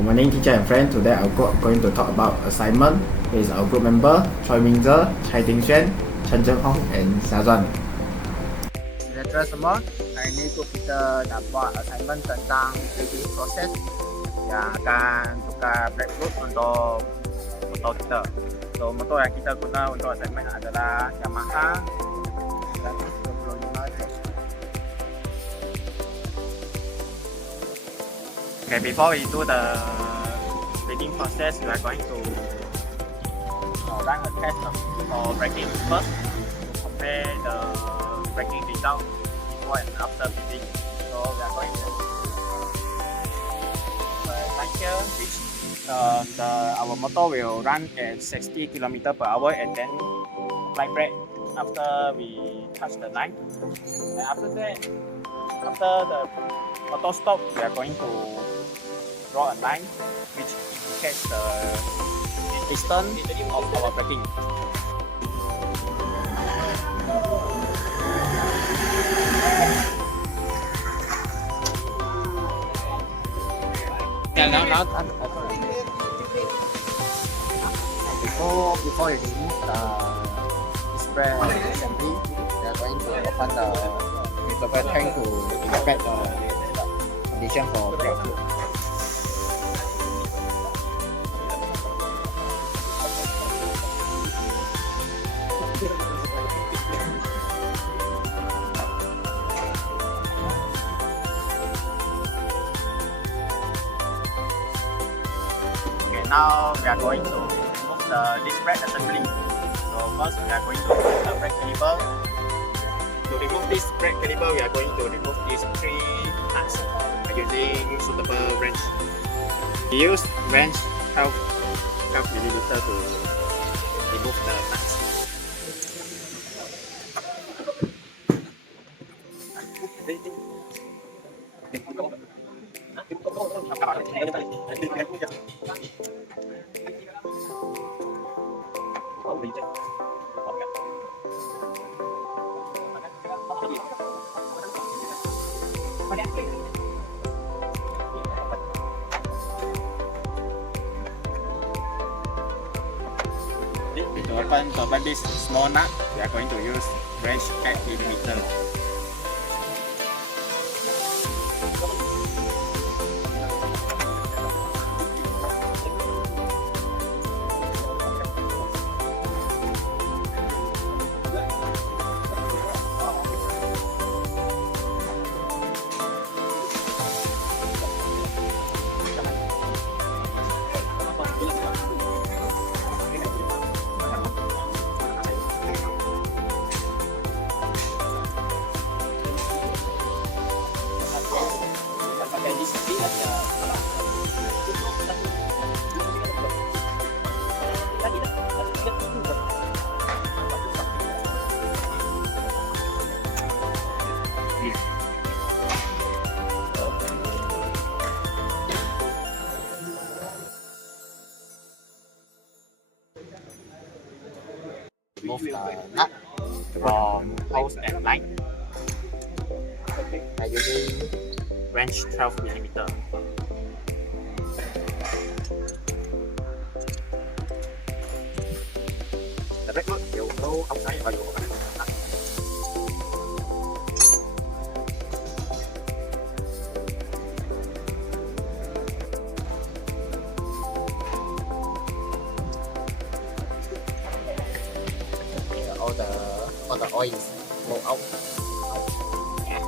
Good morning, teacher and friend. Today I'm going to talk about assignment with our group member Choy Min Ze, Xuan, Zhen and Syazwan. Saudara semua, hari ini kita nak buat assignment tentang baking process yang akan tukar breadfruit untuk motor kita. So motor yang kita guna untuk assignment adalah Yamaha 135. Okay, before we do the baking process, we are going to run a test for braking first to compare the braking result before and after baking. So we are going to like here, which our motor will run at 60 km/h and then apply brake after we touch the line. And after that, after the motor stop, we are going to draw a line which indicates the distance of our braking. Before you remove the spray assembly, we are going to open the reservoir tank to inspect the condition for breadfruit. Now we are going to remove this brake assembly. So first we are going to remove the brake caliper. To remove this brake caliper, we are going to remove these 3 nuts by using suitable wrench. We use wrench 12 mm to remove the nuts. To open this small nut, we are going to use wrench 8 mm. Remove the nut from hose and line by using wrench 12 mm. The breadfruit will go outside while you open the nut. All the oil is flow out. Yeah.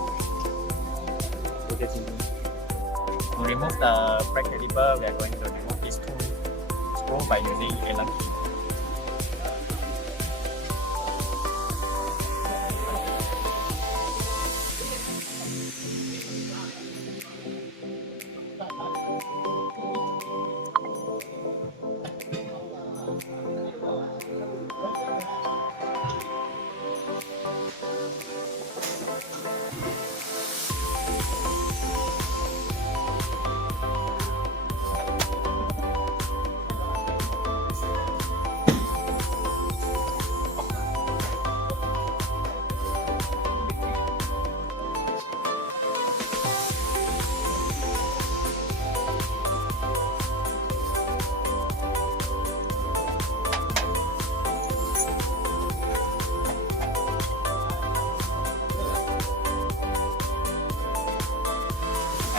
To remove the brake caliper, we are going to remove these 2 screws by using Allen key.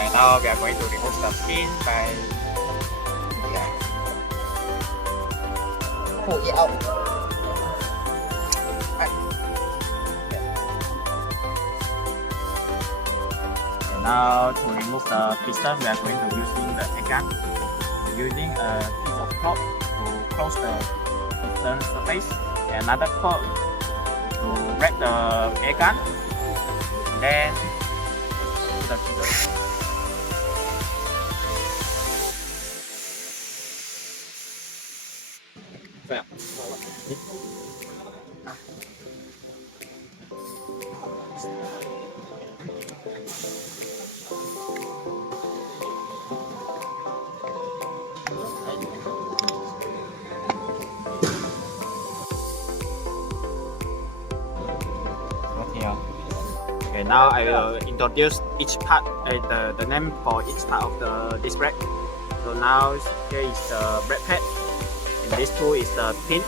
And now we are going to remove the pin by pull it out. And now to remove the piston, we are going to using the air gun. We're using a piece of cloth to close the piston surface, and another cloth to wrap the air gun. Then put the piston. Okay, now I will introduce each part, the name for each part of this brake. So now here is the brake pad, and this two is the pin.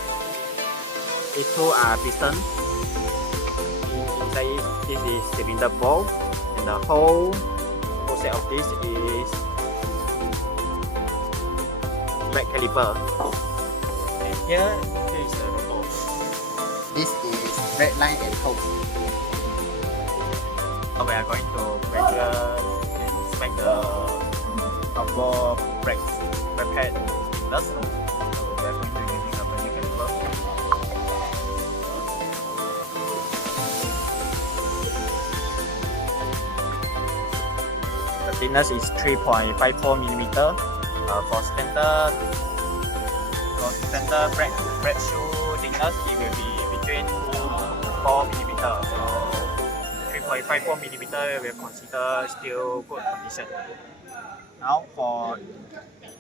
These two are piston. Inside this is cylinder ball, and the whole set of this is brake caliper. And here is the rotor. This is red line and hose. Now we are going to inspect the upper brake pad. Thus, we are going to using a brake caliper. The thickness is 3.54 millimeter. For standard brake shoe thickness, it will be between 2 to 4 millimeter. So 3.54 millimeter we consider still good condition. Now for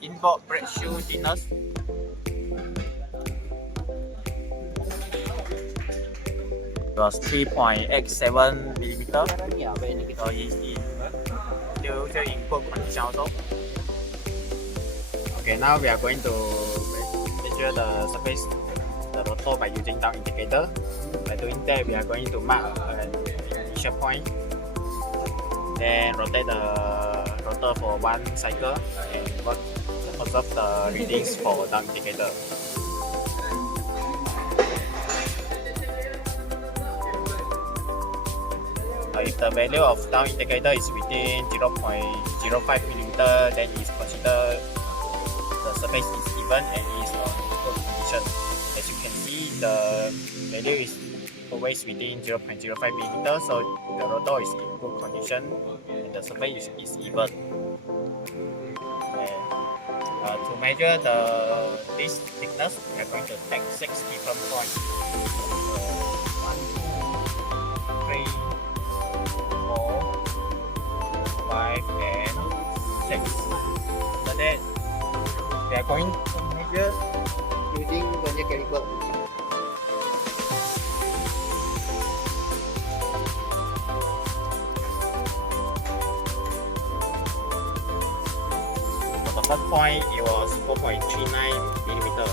inboard brake shoe thickness, it was 3.87 millimeter. So it's still in good condition also. Okay, now we are going to measure the surface, the rotor by using down indicator. By doing that, we are going to mark an initial point, then rotate the rotor for one cycle and observe the readings for down indicator. If the value of down indicator is within 0.05 millimeter, then it's considered the surface is even and is on good condition. As you can see, the value is always within 0.05 millimeter, so the rotor is in good condition and the surface is even. And, to measure this thickness, we are going to take 6 different points. 1, 2, 3, 4, 5, and 6. So that we are going to measure Using vernier caliper. For the first point, it was 4.39 millimeter.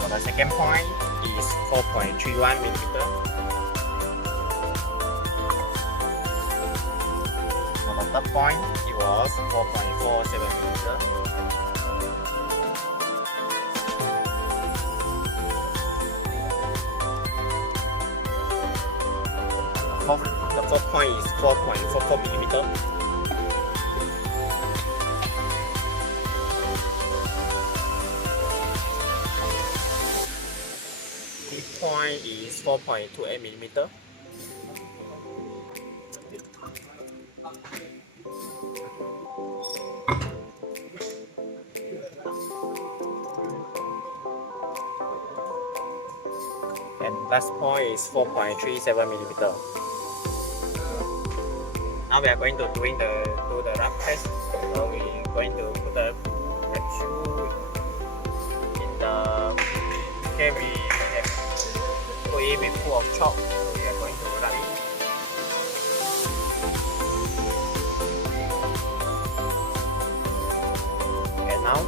For the second point, is 4.31 millimeter. For the third point, it was 4.47 millimeter. The fourth point is 4.44 millimeter. Fifth point is 4.28 millimeter. And last point is 4.37 millimeter. Now we are going to do the wrap test. So we are going to put the brake shoe in the. Okay, we have put it with full of chalk. So we are going to wrap it. And now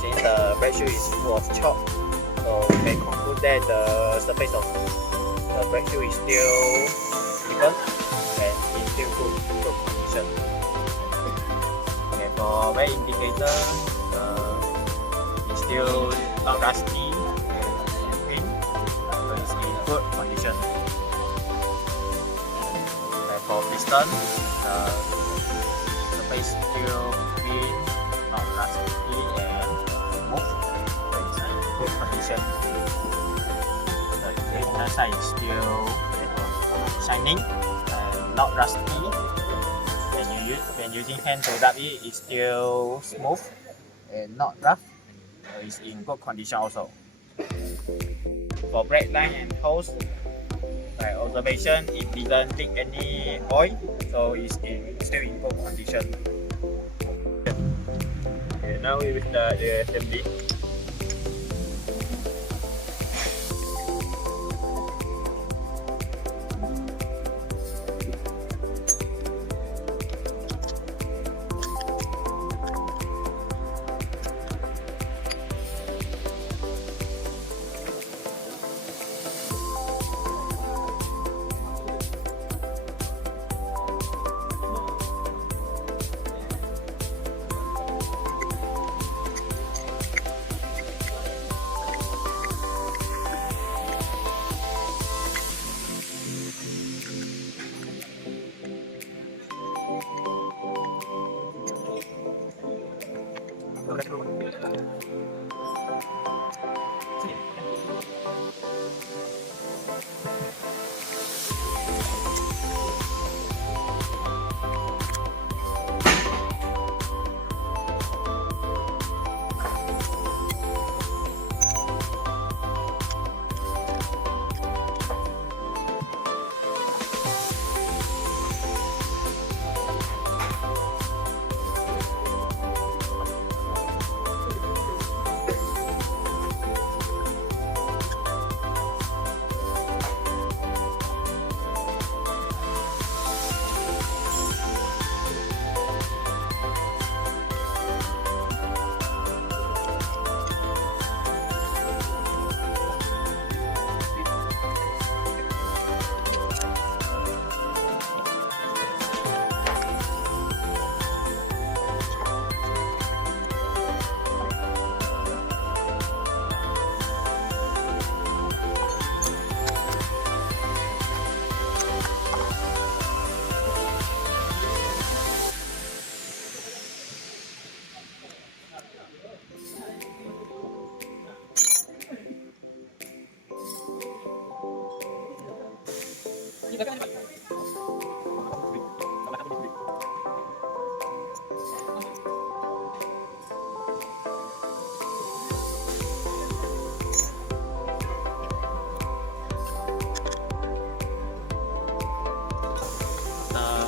since the brake shoe is full of chalk, so we can conclude that the surface of the brake shoe is still even and in still good condition. Okay, for brake indicator, it's still not rusty and clean, so it's in good condition. And for piston, the surface still clean, not rusty and smooth, so it's in good condition. The inner side is still shining and not rusty. When using hand to rub it, it's still smooth and not rough. So it's in good condition also. For brake line and hose, by observation, it didn't leak any oil, so it's still in good condition. Okay, now we with the assembly.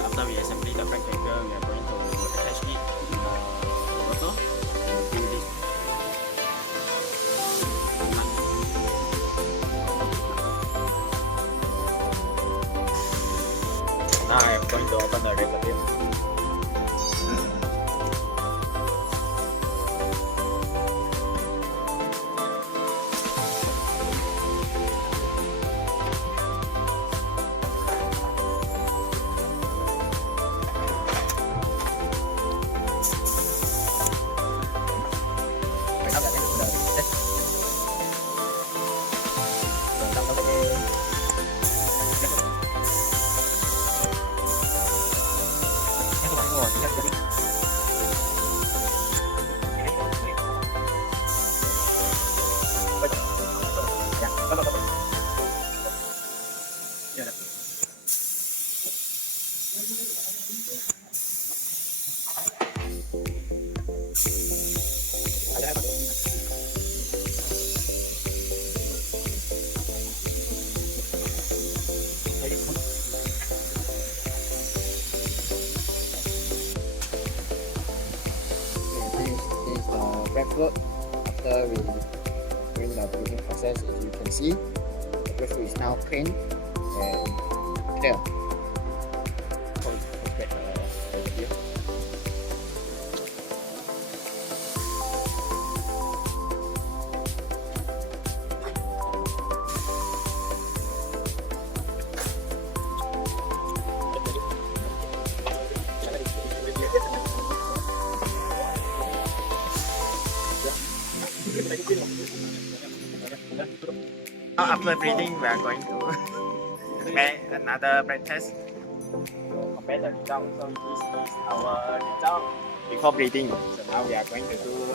After we assembly the brake breaker, we are going to attach it to the motor and fill this. Now I am going to open the regulator. Brake fluid. After we doing the building process, as you can see, the brake fluid is now clean and clear. after breathing, we are going to make another brake test to compare the result. So this is our result before breathing. So now we are going to do the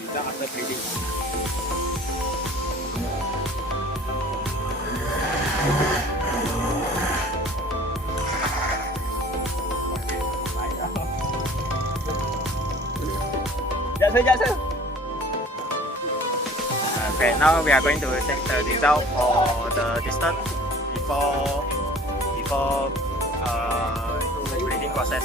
result after breathing. Okay, now we are going to take the result for the distance before breathing process.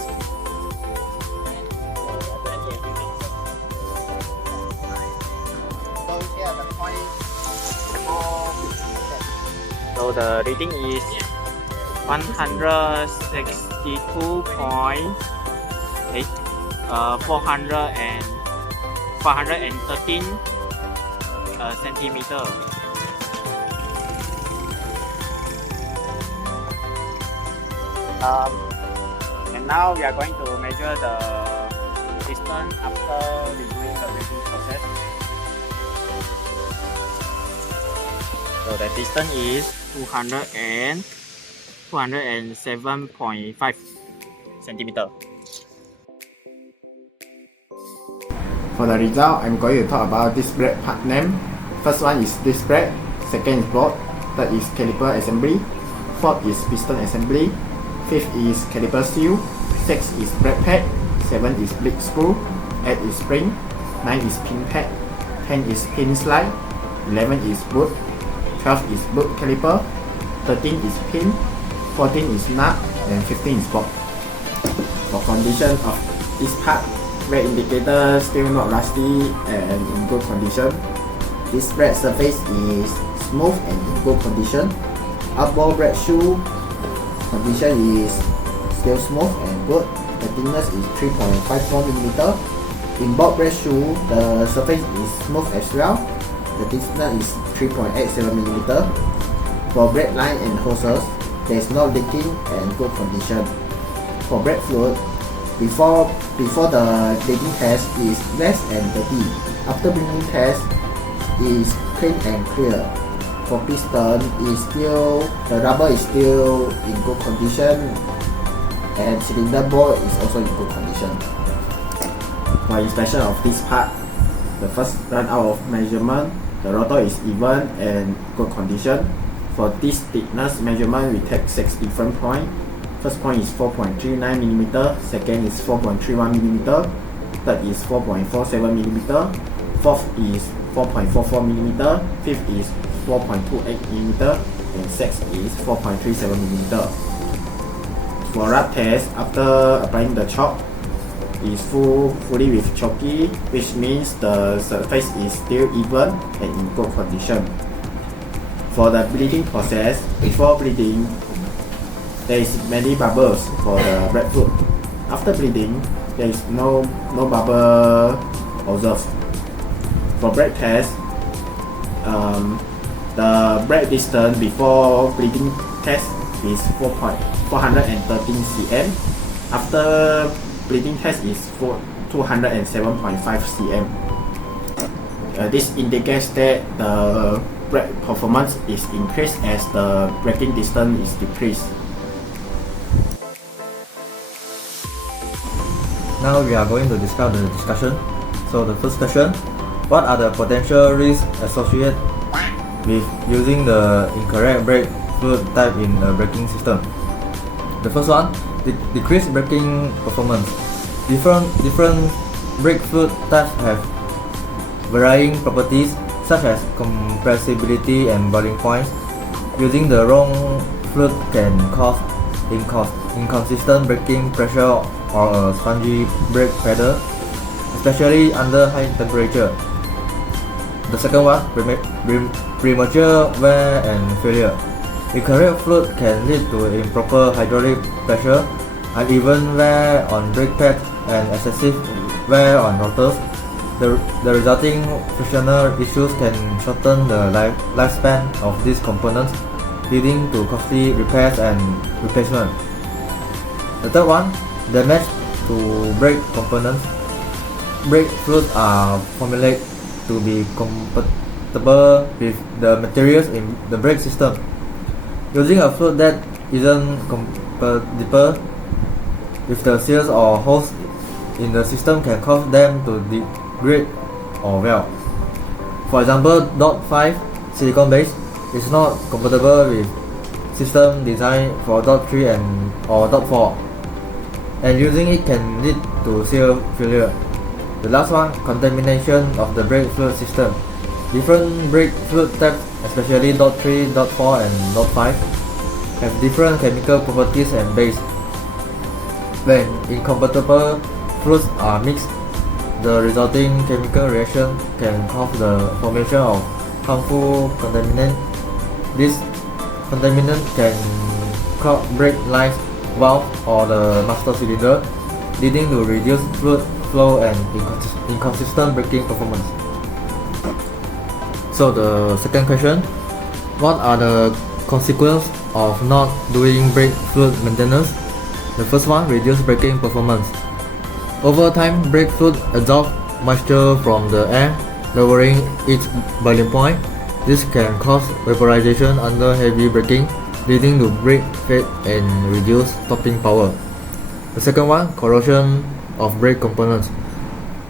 So here the point So the reading is 162.8, 413 centimeter. And now we are going to measure the distance after doing the breathing process. So the distance is 207.5 centimeter. For the result, I'm going to talk about this brake part name. First one is disc brake, second is bolt, third is caliper assembly, fourth is piston assembly, fifth is caliper seal, sixth is brake pad, seventh is blick screw, eighth is spring, ninth is pin pad, 10 is pin slide, 11 is boot, 12 is boot caliper, 13 is pin, 14 is nut, and 15 is bolt. For condition of this part, brake indicator still not rusty and in good condition. This brake surface is smooth and in good condition. Outboard brake shoe condition is still smooth and good. The thickness is 3.54mm. Inboard brake shoe, the surface is smooth as well. The thickness is 3.87mm. For brake line and hoses, there is no leaking and good condition. For brake fluid, before the bleeding test is less and dirty. After bleeding test is clean and clear. For piston, the rubber is still in good condition and cylinder bore is also in good condition. For inspection of this part, the first run out of measurement, the rotor is even and good condition. For this thickness measurement, we take 6 different points. First point is 4.39mm, second is 4.31mm, third is 4.47mm, fourth is 4.44mm, fifth is 4.28mm, and sixth is 4.37mm. For rub test, after applying the chalk, is fully with chalky, which means the surface is still even and in good condition. For the bleeding process, before bleeding, there is many bubbles for the brake fluid. After bleeding, there is no bubble observed. For brake test, the brake distance before bleeding test is 413 cm. After bleeding test is 207.5 cm. This indicates that the brake performance is increased as the braking distance is decreased. Now we are going to discuss the discussion. So the first question, what are the potential risks associated with using the incorrect brake fluid type in a braking system? The first one, decreased braking performance. Different brake fluid types have varying properties such as compressibility and boiling points. Using the wrong fluid can cause inconsistent braking pressure or a spongy brake pedal, especially under high temperature. The second one, premature wear and failure. Incorrect fluid can lead to improper hydraulic pressure, uneven wear on brake pads, and excessive wear on rotors. The resulting frictional issues can shorten the lifespan of these components, leading to costly repairs and replacement. The third one, damage to brake components. Brake fluids are formulated to be compatible with the materials in the brake system. Using a fluid that isn't compatible with the seals or holes in the system can cause them to degrade or wear. For example, .5 silicone base is not compatible with system designed for .3 or .4, and using it can lead to seal failure. The last one, contamination of the brake fluid system. Different brake fluid types, especially .3, .4 and .5, have different chemical properties and base. When incompatible fluids are mixed, the resulting chemical reaction can cause the formation of harmful contaminant. This contaminant can clog brake lines, valve or the master cylinder, leading to reduced fluid flow and inconsistent braking performance. So the second question, what are the consequences of not doing brake fluid maintenance? The first one, reduced braking performance. Over time, brake fluid absorbs moisture from the air, lowering its boiling point. This can cause vaporization under heavy braking, leading to brake fade and reduced stopping power. The second one, corrosion of brake components.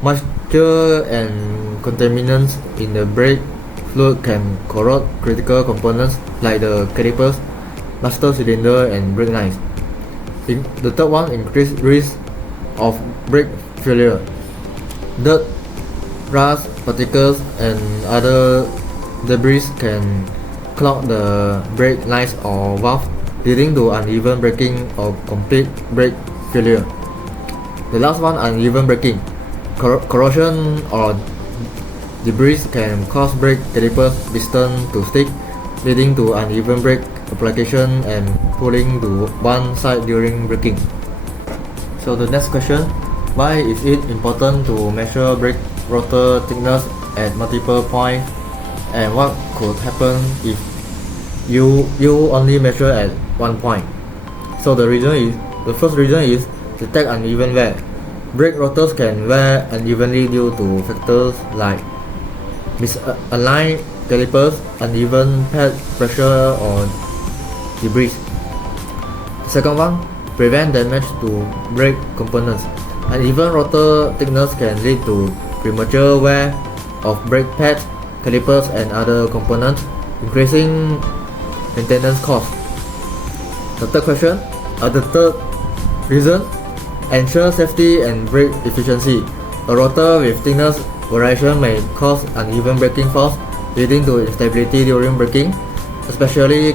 Moisture and contaminants in the brake fluid can corrode critical components like the calipers, master cylinder and brake lines. The third one, increased risk of brake failure. Dirt, rust, particles and other debris can clog the brake lines or valve, leading to uneven braking or complete brake failure. The last one, uneven braking. Corrosion or debris can cause brake calipers piston to stick, leading to uneven brake application and pulling to one side during braking. So the next question, why is it important to measure brake rotor thickness at multiple points, and what could happen if you only measure at one point? So the first reason is detect uneven wear. Brake rotors can wear unevenly due to factors like misaligned calipers, uneven pad pressure or debris. Second one, prevent damage to brake components. Uneven rotor thickness can lead to premature wear of brake pads, calipers and other components, increasing maintenance costs. The third reason, ensure safety and brake efficiency. A rotor with thickness variation may cause uneven braking force, leading to instability during braking, especially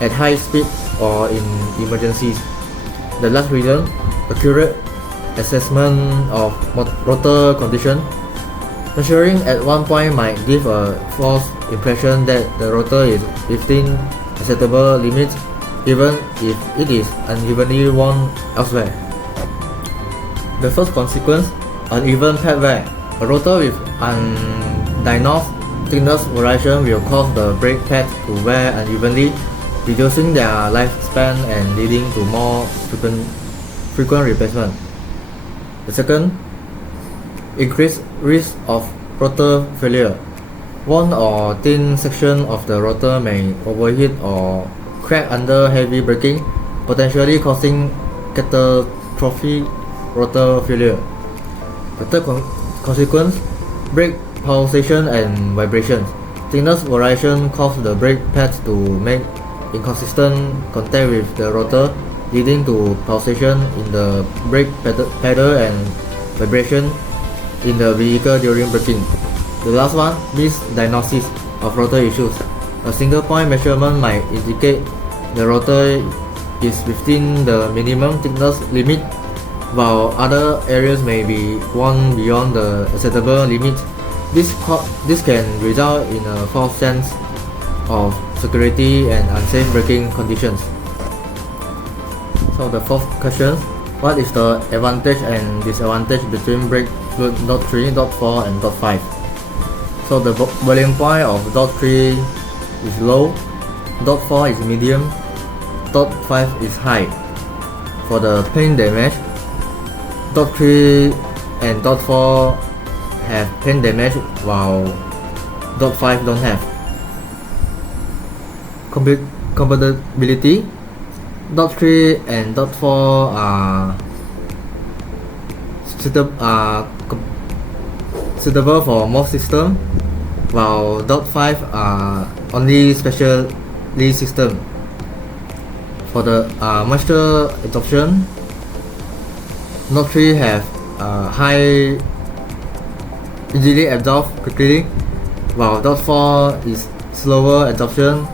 at high speed or in emergencies. The last reason, accurate assessment of rotor condition. Measuring at one point might give a false impression that the rotor is within acceptable limits, even if it is unevenly worn elsewhere. The first consequence, uneven pad wear. A rotor with undiagnosed thickness variation will cause the brake pads to wear unevenly, reducing their lifespan and leading to more frequent replacement. The second, increased risk of rotor failure. One or thin section of the rotor may overheat or crack under heavy braking, potentially causing catastrophic rotor failure. The third consequence, brake pulsation and vibrations. Thickness variation causes the brake pads to make inconsistent contact with the rotor, leading to pulsation in the brake pedal and vibration in the vehicle during braking. The last one, misdiagnosis of rotor issues. A single point measurement might indicate the rotor is within the minimum thickness limit, while other areas may be worn beyond the acceptable limit. This can result in a false sense of security and unsafe braking conditions. So the fourth question, what is the advantage and disadvantage between brake fluid .3, .4 and .5? So the boiling point of .3 is low, .4 is medium, .5 is high. For the paint damage, .3 and .4 have paint damage, while .5 don't have. Compatibility. .3 and .4 are suitable for most systems, while .5 are only specially system. For the moisture absorption, .3 have high easily absorbed quickly, while .4 is slower absorption.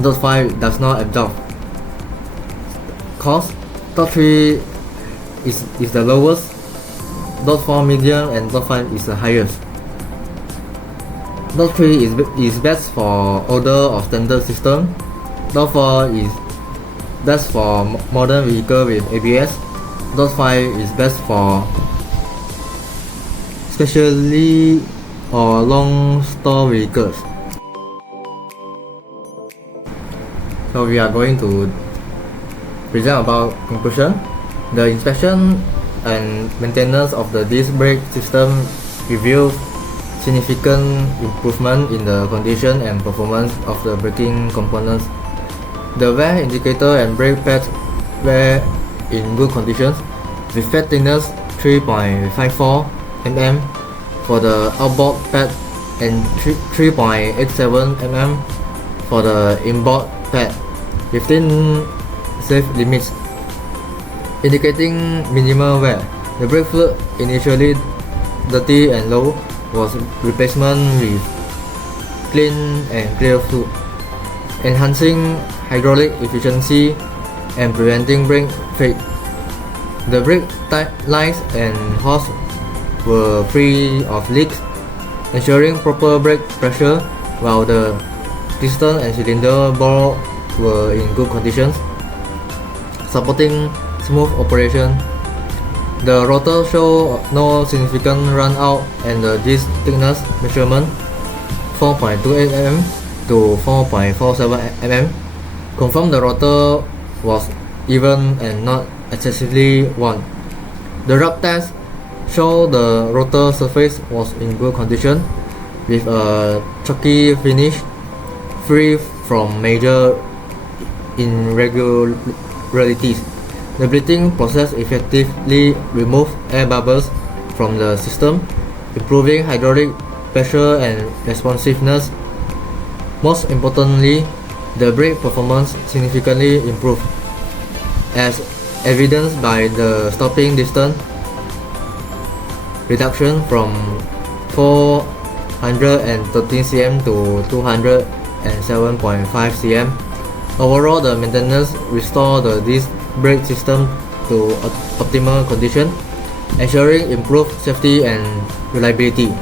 .5 does not absorb. Cost, .3 is the lowest, .4 medium, and .5 is the highest. .3 is best for older or standard system. .4 is best for modern vehicle with ABS. .5 is best for specially or long store vehicles. So we are going to present about conclusion. The inspection and maintenance of the disc brake system revealed significant improvement in the condition and performance of the braking components. The wear indicator and brake pads were in good conditions, with pad thickness 3.54 mm for the outboard pad and 3.87 mm for the inboard pad, within safe limits, indicating minimal wear. The brake fluid, initially dirty and low, was replacement with clean and clear fluid, enhancing hydraulic efficiency and preventing brake fade. The brake lines and hose were free of leaks, ensuring proper brake pressure, while the piston and cylinder bore were in good conditions, supporting smooth operation. The rotor showed no significant run out, and the disc thickness measurement 4.28 mm to 4.47 mm confirmed the rotor was even and not excessively worn. The rub test showed the rotor surface was in good condition, with a chalky finish, free from major irregularities. The bleeding process effectively removed air bubbles from the system, improving hydraulic pressure and responsiveness. Most importantly, the brake performance significantly improved, as evidenced by the stopping distance reduction from 413 cm to 207.5 cm. Overall, the maintenance restored the disc brake system to optimal condition, ensuring improved safety and reliability.